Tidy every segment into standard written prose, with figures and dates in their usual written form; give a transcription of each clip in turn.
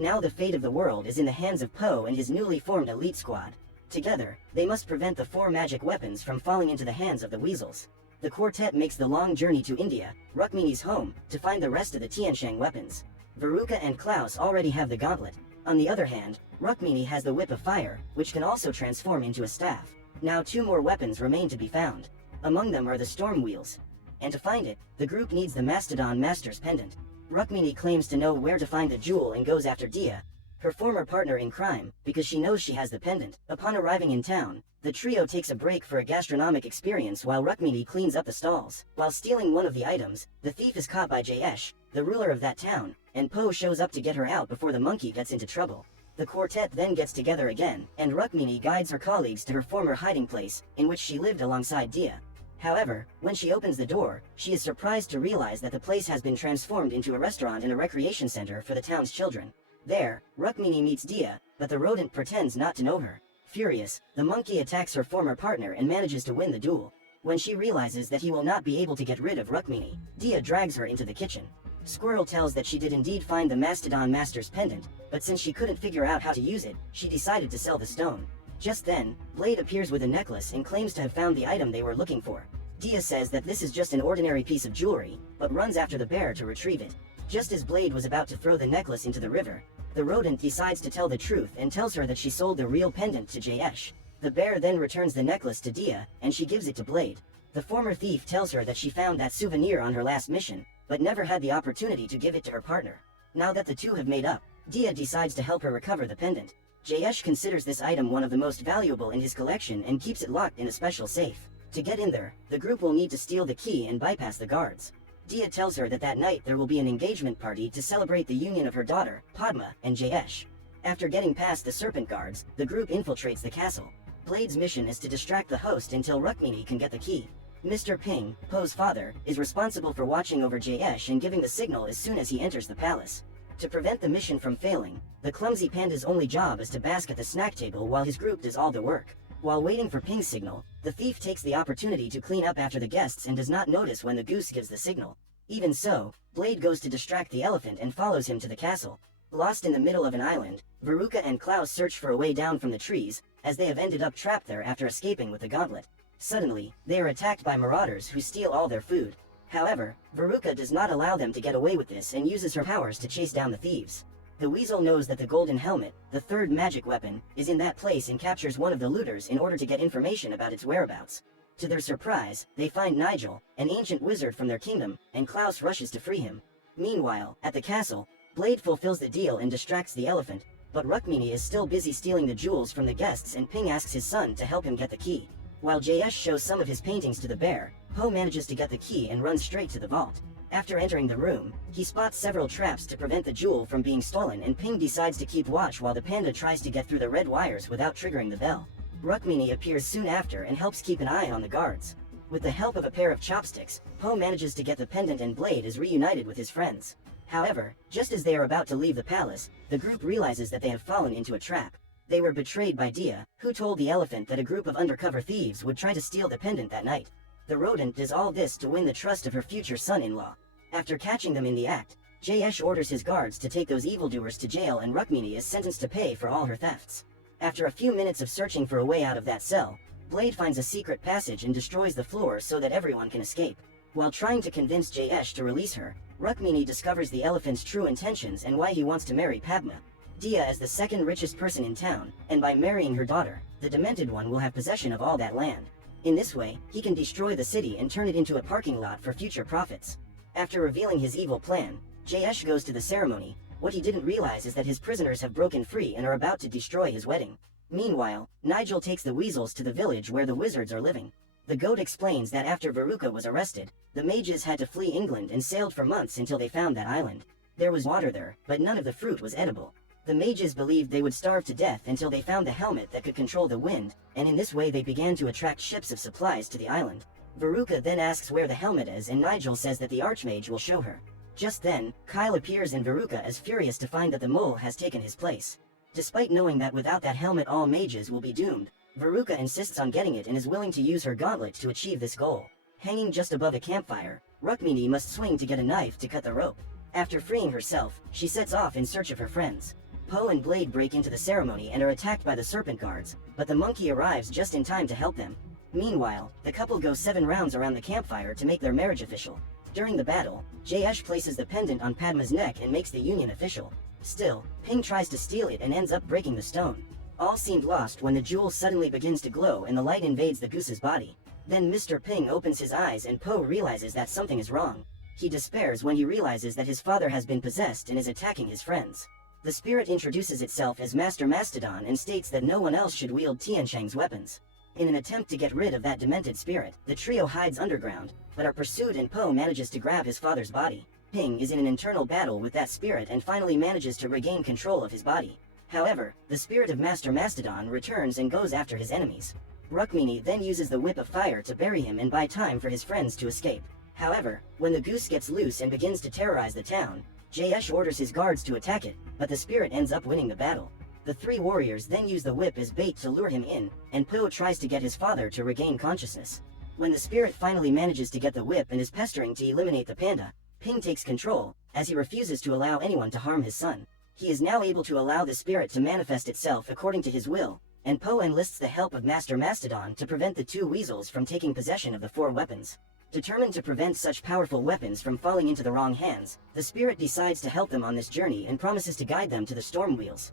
Now the fate of the world is in the hands of Po and his newly formed elite squad. Together, they must prevent the 4 magic weapons from falling into the hands of the weasels. The quartet makes the long journey to India, Rukmini's home, to find the rest of the Tiansheng weapons. Veruca and Klaus already have the gauntlet. On the other hand, Rukmini has the whip of fire, which can also transform into a staff. Now 2 more weapons remain to be found. Among them are the storm wheels. And to find it, the group needs the Mastodon Master's pendant. Rukmini claims to know where to find the jewel and goes after Dia, her former partner in crime, because she knows she has the pendant. Upon arriving in town, the trio takes a break for a gastronomic experience while Rukmini cleans up the stalls. While stealing one of the items, the thief is caught by Jayesh, the ruler of that town, and Po shows up to get her out before the monkey gets into trouble. The quartet then gets together again, and Rukmini guides her colleagues to her former hiding place, in which she lived alongside Dia. However, when she opens the door, she is surprised to realize that the place has been transformed into a restaurant and a recreation center for the town's children. There, Rukmini meets Dia, but the rodent pretends not to know her. Furious, the monkey attacks her former partner and manages to win the duel. When she realizes that he will not be able to get rid of Rukmini, Dia drags her into the kitchen. Squirrel tells that she did indeed find the Mastodon Master's pendant, but since she couldn't figure out how to use it, she decided to sell the stone. Just then, Blade appears with a necklace and claims to have found the item they were looking for. Dia says that this is just an ordinary piece of jewelry, but runs after the bear to retrieve it. Just as Blade was about to throw the necklace into the river, the rodent decides to tell the truth and tells her that she sold the real pendant to Jayesh. The bear then returns the necklace to Dia, and she gives it to Blade. The former thief tells her that she found that souvenir on her last mission, but never had the opportunity to give it to her partner. Now that the two have made up, Dia decides to help her recover the pendant. Jayesh considers this item one of the most valuable in his collection and keeps it locked in a special safe. To get in there, the group will need to steal the key and bypass the guards. Dia tells her that night there will be an engagement party to celebrate the union of her daughter, Padma, and Jayesh. After getting past the serpent guards, the group infiltrates the castle. Blade's mission is to distract the host until Rukmini can get the key. Mr. Ping, Po's father, is responsible for watching over Jayesh and giving the signal as soon as he enters the palace. To prevent the mission from failing, the clumsy panda's only job is to bask at the snack table while his group does all the work. While waiting for Ping's signal, the thief takes the opportunity to clean up after the guests and does not notice when the goose gives the signal. Even so, Blade goes to distract the elephant and follows him to the castle. Lost in the middle of an island, Veruca and Klaus search for a way down from the trees, as they have ended up trapped there after escaping with the gauntlet. Suddenly, they are attacked by marauders who steal all their food. However, Veruca does not allow them to get away with this and uses her powers to chase down the thieves. The weasel knows that the golden helmet, the third magic weapon, is in that place and captures one of the looters in order to get information about its whereabouts. To their surprise, they find Nigel, an ancient wizard from their kingdom, and Klaus rushes to free him. Meanwhile, at the castle, Blade fulfills the deal and distracts the elephant, but Rukmini is still busy stealing the jewels from the guests and Ping asks his son to help him get the key. While Jayesh shows some of his paintings to the bear, Po manages to get the key and runs straight to the vault. After entering the room, he spots several traps to prevent the jewel from being stolen and Ping decides to keep watch while the panda tries to get through the red wires without triggering the bell. Rukmini appears soon after and helps keep an eye on the guards. With the help of a pair of chopsticks, Po manages to get the pendant and Blade is reunited with his friends. However, just as they are about to leave the palace, the group realizes that they have fallen into a trap. They were betrayed by Dia, who told the elephant that a group of undercover thieves would try to steal the pendant that night. The rodent does all this to win the trust of her future son-in-law. After catching them in the act, Jayesh orders his guards to take those evildoers to jail and Rukmini is sentenced to pay for all her thefts. After a few minutes of searching for a way out of that cell, Blade finds a secret passage and destroys the floor so that everyone can escape. While trying to convince Jayesh to release her, Rukmini discovers the elephant's true intentions and why he wants to marry Padma. Dia is the second richest person in town, and by marrying her daughter, the Demented One will have possession of all that land. In this way, he can destroy the city and turn it into a parking lot for future profits. After revealing his evil plan, Jayesh goes to the ceremony. What he didn't realize is that his prisoners have broken free and are about to destroy his wedding. Meanwhile, Nigel takes the weasels to the village where the wizards are living. The goat explains that after Veruca was arrested, the mages had to flee England and sailed for months until they found that island. There was water there, but none of the fruit was edible. The mages believed they would starve to death until they found the helmet that could control the wind, and in this way they began to attract ships of supplies to the island. Veruca then asks where the helmet is and Nigel says that the Archmage will show her. Just then, Kyle appears and Veruca is furious to find that the mole has taken his place. Despite knowing that without that helmet all mages will be doomed, Veruca insists on getting it and is willing to use her gauntlet to achieve this goal. Hanging just above a campfire, Rukmini must swing to get a knife to cut the rope. After freeing herself, she sets off in search of her friends. Po and Blade break into the ceremony and are attacked by the Serpent Guards, but the monkey arrives just in time to help them. Meanwhile, the couple go 7 rounds around the campfire to make their marriage official. During the battle, Jayesh places the pendant on Padma's neck and makes the union official. Still, Ping tries to steal it and ends up breaking the stone. All seemed lost when the jewel suddenly begins to glow and the light invades the goose's body. Then Mr. Ping opens his eyes and Po realizes that something is wrong. He despairs when he realizes that his father has been possessed and is attacking his friends. The spirit introduces itself as Master Mastodon and states that no one else should wield Tiansheng's weapons. In an attempt to get rid of that demented spirit, the trio hides underground, but are pursued and Po manages to grab his father's body. Ping is in an internal battle with that spirit and finally manages to regain control of his body. However, the spirit of Master Mastodon returns and goes after his enemies. Rukmini then uses the Whip of Fire to bury him and buy time for his friends to escape. However, when the goose gets loose and begins to terrorize the town, Jayesh orders his guards to attack it, but the spirit ends up winning the battle. The 3 warriors then use the whip as bait to lure him in, and Po tries to get his father to regain consciousness. When the spirit finally manages to get the whip and is pestering to eliminate the panda, Ping takes control, as he refuses to allow anyone to harm his son. He is now able to allow the spirit to manifest itself according to his will, and Po enlists the help of Master Mastodon to prevent the 2 weasels from taking possession of the 4 weapons. Determined to prevent such powerful weapons from falling into the wrong hands, the spirit decides to help them on this journey and promises to guide them to the storm wheels.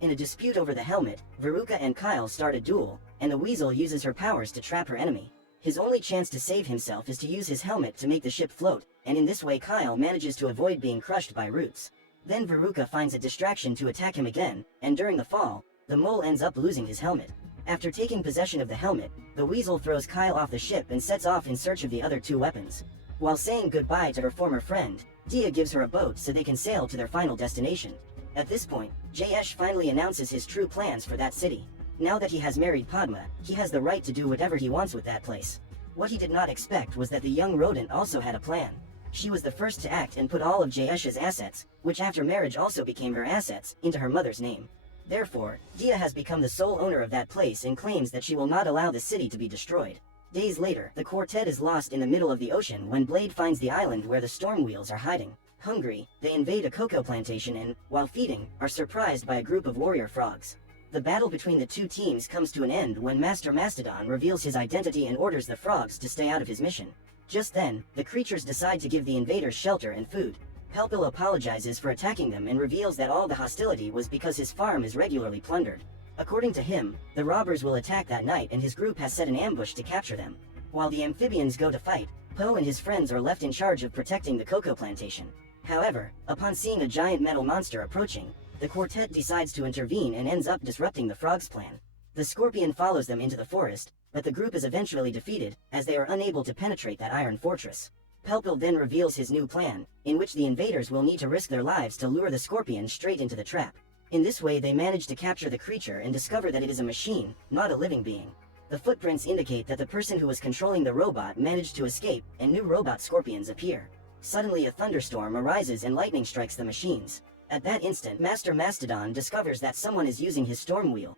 In a dispute over the helmet, Veruca and Kyle start a duel, and the weasel uses her powers to trap her enemy. His only chance to save himself is to use his helmet to make the ship float, and in this way Kyle manages to avoid being crushed by roots. Then Veruca finds a distraction to attack him again, and during the fall, the mole ends up losing his helmet. After taking possession of the helmet, the weasel throws Kyle off the ship and sets off in search of the other 2 weapons. While saying goodbye to her former friend, Dia gives her a boat so they can sail to their final destination. At this point, Jayesh finally announces his true plans for that city. Now that he has married Padma, he has the right to do whatever he wants with that place. What he did not expect was that the young rodent also had a plan. She was the first to act and put all of Jayesh's assets, which after marriage also became her assets, into her mother's name. Therefore, Dia has become the sole owner of that place and claims that she will not allow the city to be destroyed. Days later, the quartet is lost in the middle of the ocean when Blade finds the island where the storm wheels are hiding. Hungry, they invade a cocoa plantation and, while feeding, are surprised by a group of warrior frogs. The battle between the 2 teams comes to an end when Master Mastodon reveals his identity and orders the frogs to stay out of his mission. Just then, the creatures decide to give the invaders shelter and food. Pelpil apologizes for attacking them and reveals that all the hostility was because his farm is regularly plundered. According to him, the robbers will attack that night and his group has set an ambush to capture them. While the amphibians go to fight, Po and his friends are left in charge of protecting the cocoa plantation. However, upon seeing a giant metal monster approaching, the quartet decides to intervene and ends up disrupting the frogs' plan. The scorpion follows them into the forest, but the group is eventually defeated, as they are unable to penetrate that iron fortress. Pelpil then reveals his new plan, in which the invaders will need to risk their lives to lure the scorpion straight into the trap. In this way they manage to capture the creature and discover that it is a machine, not a living being. The footprints indicate that the person who was controlling the robot managed to escape, and new robot scorpions appear. Suddenly a thunderstorm arises and lightning strikes the machines. At that instant Master Mastodon discovers that someone is using his storm wheel.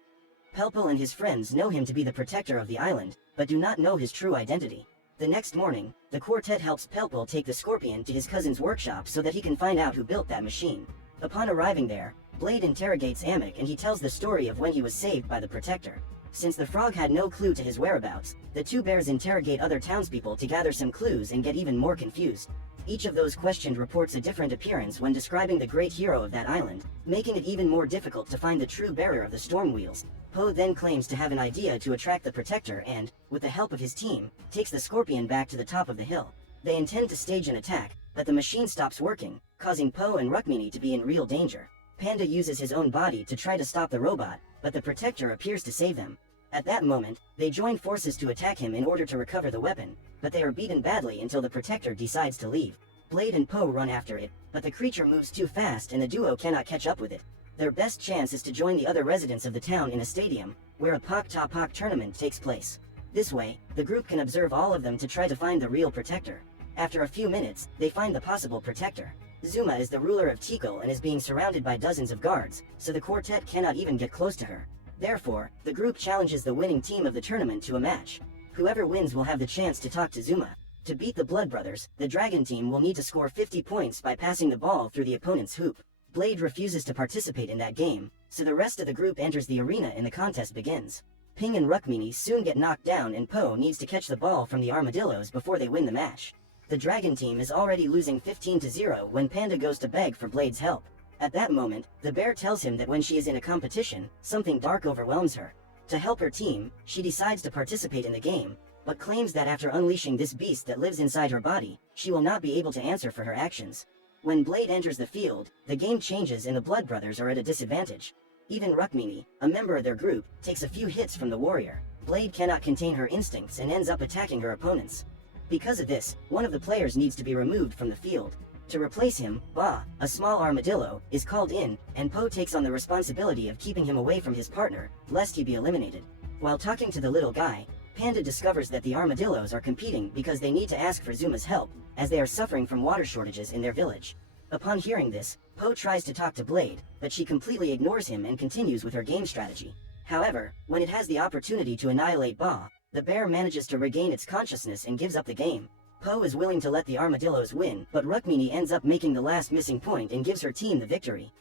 Pelpil and his friends know him to be the protector of the island, but do not know his true identity. The next morning, the quartet helps Pelpil take the scorpion to his cousin's workshop so that he can find out who built that machine. Upon arriving there, Blade interrogates Amek and he tells the story of when he was saved by the protector. Since the frog had no clue to his whereabouts, the 2 bears interrogate other townspeople to gather some clues and get even more confused. Each of those questioned reports a different appearance when describing the great hero of that island, making it even more difficult to find the true bearer of the storm wheels. Po then claims to have an idea to attract the protector and, with the help of his team, takes the scorpion back to the top of the hill. They intend to stage an attack, but the machine stops working, causing Po and Rukmini to be in real danger. Panda uses his own body to try to stop the robot, but the protector appears to save them. At that moment, they join forces to attack him in order to recover the weapon, but they are beaten badly until the protector decides to leave. Blade and Po run after it, but the creature moves too fast and the duo cannot catch up with it. Their best chance is to join the other residents of the town in a stadium, where a Pak Ta Pak tournament takes place. This way, the group can observe all of them to try to find the real protector. After a few minutes, they find the possible protector. Zuma is the ruler of Tikal and is being surrounded by dozens of guards, so the quartet cannot even get close to her. Therefore, the group challenges the winning team of the tournament to a match. Whoever wins will have the chance to talk to Zuma. To beat the Blood Brothers, the Dragon team will need to score 50 points by passing the ball through the opponent's hoop. Blade refuses to participate in that game, so the rest of the group enters the arena and the contest begins. Ping and Rukmini soon get knocked down and Po needs to catch the ball from the armadillos before they win the match. The Dragon team is already losing 15-0 when Panda goes to beg for Blade's help. At that moment, the bear tells him that when she is in a competition, something dark overwhelms her. To help her team, she decides to participate in the game, but claims that after unleashing this beast that lives inside her body, she will not be able to answer for her actions. When Blade enters the field, the game changes and the Blood Brothers are at a disadvantage. Even Rukmini, a member of their group, takes a few hits from the warrior. Blade cannot contain her instincts and ends up attacking her opponents. Because of this, one of the players needs to be removed from the field. To replace him, Ba, a small armadillo, is called in, and Po takes on the responsibility of keeping him away from his partner, lest he be eliminated. While talking to the little guy, Panda discovers that the armadillos are competing because they need to ask for Zuma's help, as they are suffering from water shortages in their village. Upon hearing this, Po tries to talk to Blade, but she completely ignores him and continues with her game strategy. However, when it has the opportunity to annihilate Ba, the bear manages to regain its consciousness and gives up the game. Po is willing to let the armadillos win, but Rukmini ends up making the last missing point and gives her team the victory.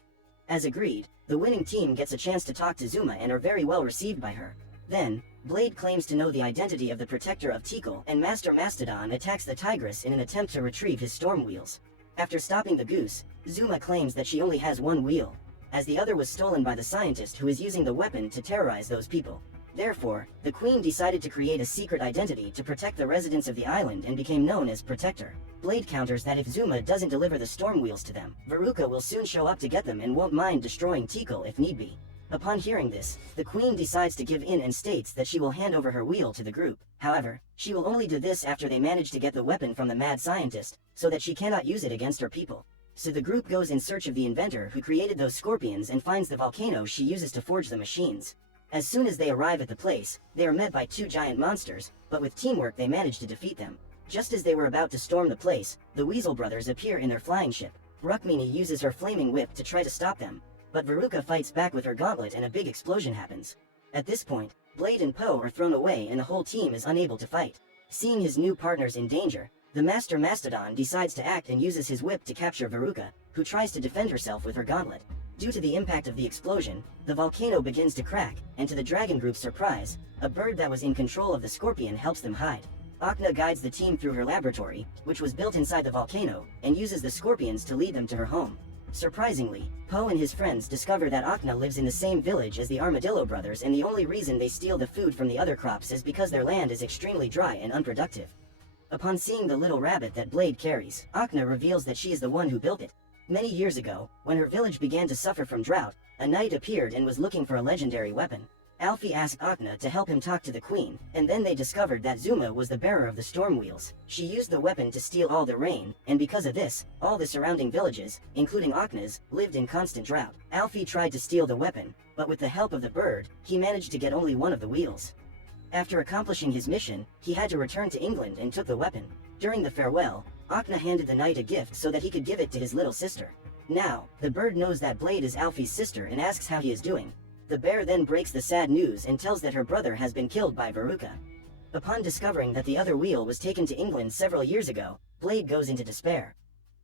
As agreed, the winning team gets a chance to talk to Zuma and are very well received by her. Then, Blade claims to know the identity of the protector of Tikal, and Master Mastodon attacks the tigress in an attempt to retrieve his storm wheels. After stopping the goose, Zuma claims that she only has one wheel, as the other was stolen by the scientist who is using the weapon to terrorize those people. Therefore, the Queen decided to create a secret identity to protect the residents of the island and became known as Protector. Blade counters that if Zuma doesn't deliver the storm wheels to them, Veruca will soon show up to get them and won't mind destroying Tikal if need be. Upon hearing this, the Queen decides to give in and states that she will hand over her wheel to the group. However, she will only do this after they manage to get the weapon from the mad scientist, so that she cannot use it against her people. So the group goes in search of the inventor who created those scorpions and finds the volcano she uses to forge the machines. As soon as they arrive at the place, they are met by two giant monsters, but with teamwork they manage to defeat them. Just as they were about to storm the place, the Weasel brothers appear in their flying ship. Rukmini uses her flaming whip to try to stop them, but Veruca fights back with her gauntlet and a big explosion happens. At this point, Blade and Po are thrown away and the whole team is unable to fight. Seeing his new partners in danger, the Master Mastodon decides to act and uses his whip to capture Veruca, who tries to defend herself with her gauntlet. Due to the impact of the explosion, the volcano begins to crack, and to the Dragon Group's surprise, a bird that was in control of the scorpion helps them hide. Akna guides the team through her laboratory, which was built inside the volcano, and uses the scorpions to lead them to her home. Surprisingly, Po and his friends discover that Akna lives in the same village as the Armadillo brothers, and the only reason they steal the food from the other crops is because their land is extremely dry and unproductive. Upon seeing the little rabbit that Blade carries, Akna reveals that she is the one who built it. Many years ago, when her village began to suffer from drought, a knight appeared and was looking for a legendary weapon. Alfie asked Akna to help him talk to the queen, and then they discovered that Zuma was the bearer of the storm wheels. She used the weapon to steal all the rain, and because of this, all the surrounding villages, including Akna's, lived in constant drought. Alfie tried to steal the weapon, but with the help of the bird, he managed to get only one of the wheels. After accomplishing his mission, he had to return to England and took the weapon. During the farewell, Akna handed the knight a gift so that he could give it to his little sister. Now, the bird knows that Blade is Alfie's sister and asks how he is doing. The bear then breaks the sad news and tells that her brother has been killed by Veruca. Upon discovering that the other wheel was taken to England several years ago, Blade goes into despair.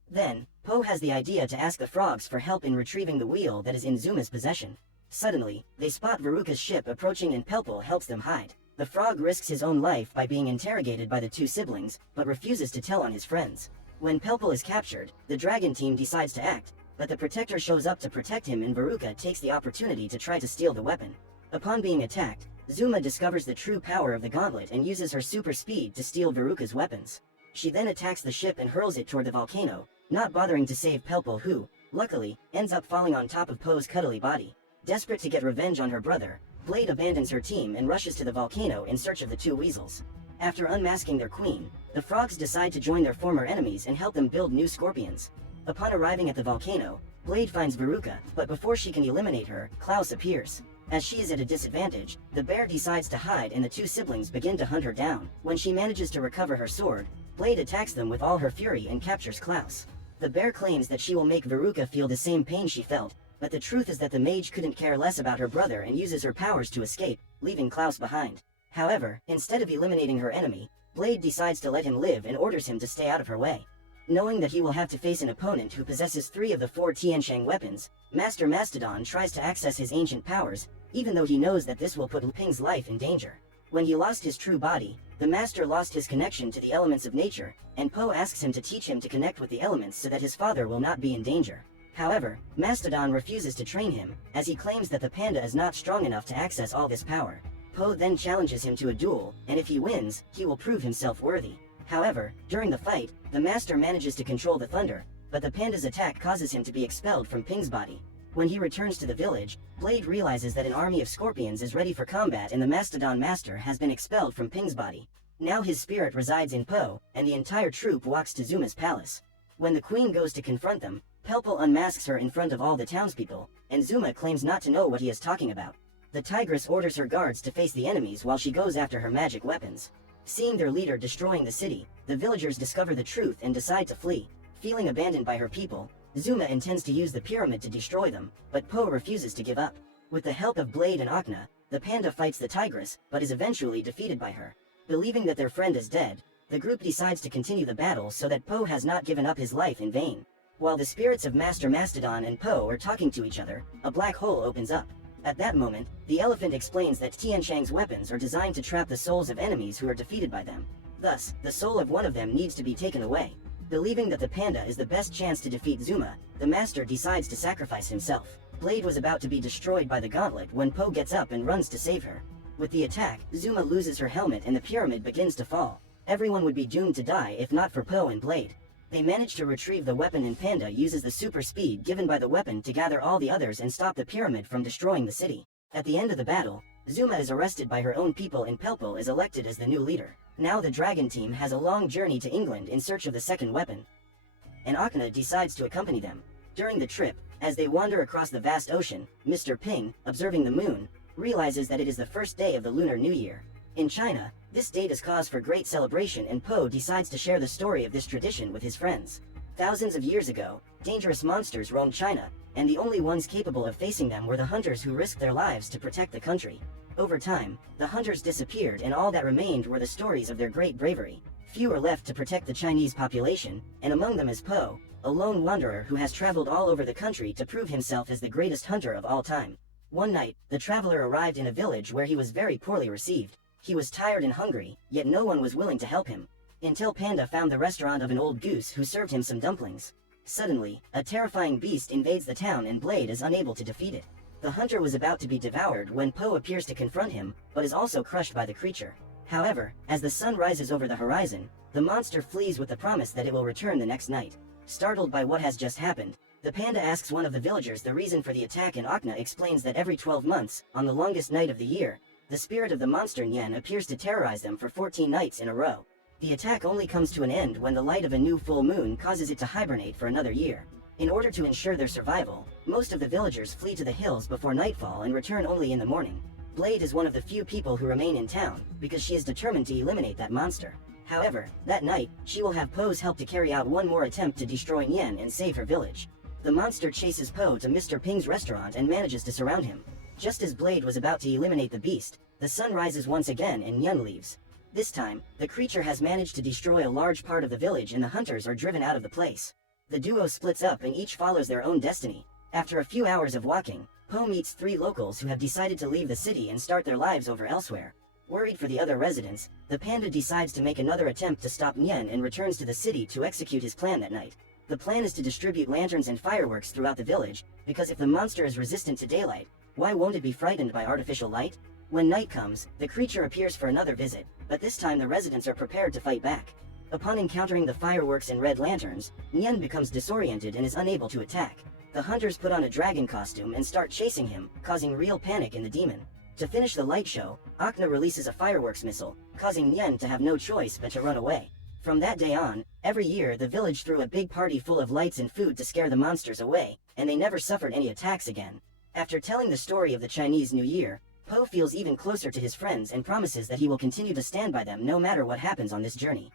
Then, Po has the idea to ask the frogs for help in retrieving the wheel that is in Zuma's possession. Suddenly, they spot Veruca's ship approaching and Pelpel helps them hide. The frog risks his own life by being interrogated by the two siblings, but refuses to tell on his friends. When Pelpel is captured, the dragon team decides to act, but the protector shows up to protect him and Veruca takes the opportunity to try to steal the weapon. Upon being attacked, Zuma discovers the true power of the gauntlet and uses her super speed to steal Veruca's weapons. She then attacks the ship and hurls it toward the volcano, not bothering to save Pelpel who, luckily, ends up falling on top of Po's cuddly body. Desperate to get revenge on her brother, Blade abandons her team and rushes to the volcano in search of the two weasels. After unmasking their queen, the frogs decide to join their former enemies and help them build new scorpions. Upon arriving at the volcano, Blade finds Veruca, but before she can eliminate her, Klaus appears. As she is at a disadvantage, the bear decides to hide and the two siblings begin to hunt her down. When she manages to recover her sword, Blade attacks them with all her fury and captures Klaus. The bear claims that she will make Veruca feel the same pain she felt, but the truth is that the mage couldn't care less about her brother and uses her powers to escape, leaving Klaus behind. However, instead of eliminating her enemy, Blade decides to let him live and orders him to stay out of her way. Knowing that he will have to face an opponent who possesses 3 of the 4 Tianshang weapons, Master Mastodon tries to access his ancient powers, even though he knows that this will put Lu Ping's life in danger. When he lost his true body, the master lost his connection to the elements of nature, and Po asks him to teach him to connect with the elements so that his father will not be in danger. However, Mastodon refuses to train him, as he claims that the panda is not strong enough to access all this power. Po then challenges him to a duel, and if he wins, he will prove himself worthy. However, during the fight, the master manages to control the thunder, but the panda's attack causes him to be expelled from Ping's body. When he returns to the village, Blade realizes that an army of scorpions is ready for combat and the Mastodon master has been expelled from Ping's body. Now his spirit resides in Po, and the entire troop walks to Zuma's palace. When the queen goes to confront them, Pelpel unmasks her in front of all the townspeople, and Zuma claims not to know what he is talking about. The tigress orders her guards to face the enemies while she goes after her magic weapons. Seeing their leader destroying the city, the villagers discover the truth and decide to flee. Feeling abandoned by her people, Zuma intends to use the pyramid to destroy them, but Po refuses to give up. With the help of Blade and Akna, the panda fights the tigress, but is eventually defeated by her. Believing that their friend is dead, the group decides to continue the battle so that Po has not given up his life in vain. While the spirits of Master Mastodon and Po are talking to each other, a black hole opens up. At that moment, the elephant explains that Tianshang's weapons are designed to trap the souls of enemies who are defeated by them. Thus, the soul of one of them needs to be taken away. Believing that the panda is the best chance to defeat Zuma, the master decides to sacrifice himself. Blade was about to be destroyed by the gauntlet when Po gets up and runs to save her. With the attack, Zuma loses her helmet and the pyramid begins to fall. Everyone would be doomed to die if not for Po and Blade. They manage to retrieve the weapon and Panda uses the super speed given by the weapon to gather all the others and stop the pyramid from destroying the city. At the end of the battle, Zuma is arrested by her own people and Pelpel is elected as the new leader. Now the dragon team has a long journey to England in search of the second weapon, and Akna decides to accompany them. During the trip, as they wander across the vast ocean, Mr. Ping, observing the moon, realizes that it is the first day of the Lunar New Year. In China, this date is cause for great celebration and Po decides to share the story of this tradition with his friends. Thousands of years ago, dangerous monsters roamed China, and the only ones capable of facing them were the hunters who risked their lives to protect the country. Over time, the hunters disappeared and all that remained were the stories of their great bravery. Few are left to protect the Chinese population, and among them is Po, a lone wanderer who has traveled all over the country to prove himself as the greatest hunter of all time. One night, the traveler arrived in a village where he was very poorly received. He was tired and hungry, yet no one was willing to help him. Until Panda found the restaurant of an old goose who served him some dumplings. Suddenly, a terrifying beast invades the town and Blade is unable to defeat it. The hunter was about to be devoured when Po appears to confront him, but is also crushed by the creature. However, as the sun rises over the horizon, the monster flees with the promise that it will return the next night. Startled by what has just happened, the panda asks one of the villagers the reason for the attack and Akna explains that every 12 months, on the longest night of the year, the spirit of the monster Nyan appears to terrorize them for 14 nights in a row. The attack only comes to an end when the light of a new full moon causes it to hibernate for another year. In order to ensure their survival, most of the villagers flee to the hills before nightfall and return only in the morning. Blade is one of the few people who remain in town, because she is determined to eliminate that monster. However, that night, she will have Po's help to carry out one more attempt to destroy Nyan and save her village. The monster chases Po to Mr. Ping's restaurant and manages to surround him. Just as Blade was about to eliminate the beast, the sun rises once again and Nyan leaves. This time, the creature has managed to destroy a large part of the village and the hunters are driven out of the place. The duo splits up and each follows their own destiny. After a few hours of walking, Po meets 3 locals who have decided to leave the city and start their lives over elsewhere. Worried for the other residents, the panda decides to make another attempt to stop Nyan and returns to the city to execute his plan that night. The plan is to distribute lanterns and fireworks throughout the village, because if the monster is resistant to daylight, why won't it be frightened by artificial light? When night comes, the creature appears for another visit, but this time the residents are prepared to fight back. Upon encountering the fireworks and red lanterns, Nyan becomes disoriented and is unable to attack. The hunters put on a dragon costume and start chasing him, causing real panic in the demon. To finish the light show, Akna releases a fireworks missile, causing Nyan to have no choice but to run away. From that day on, every year the village threw a big party full of lights and food to scare the monsters away, and they never suffered any attacks again. After telling the story of the Chinese New Year, Po feels even closer to his friends and promises that he will continue to stand by them no matter what happens on this journey.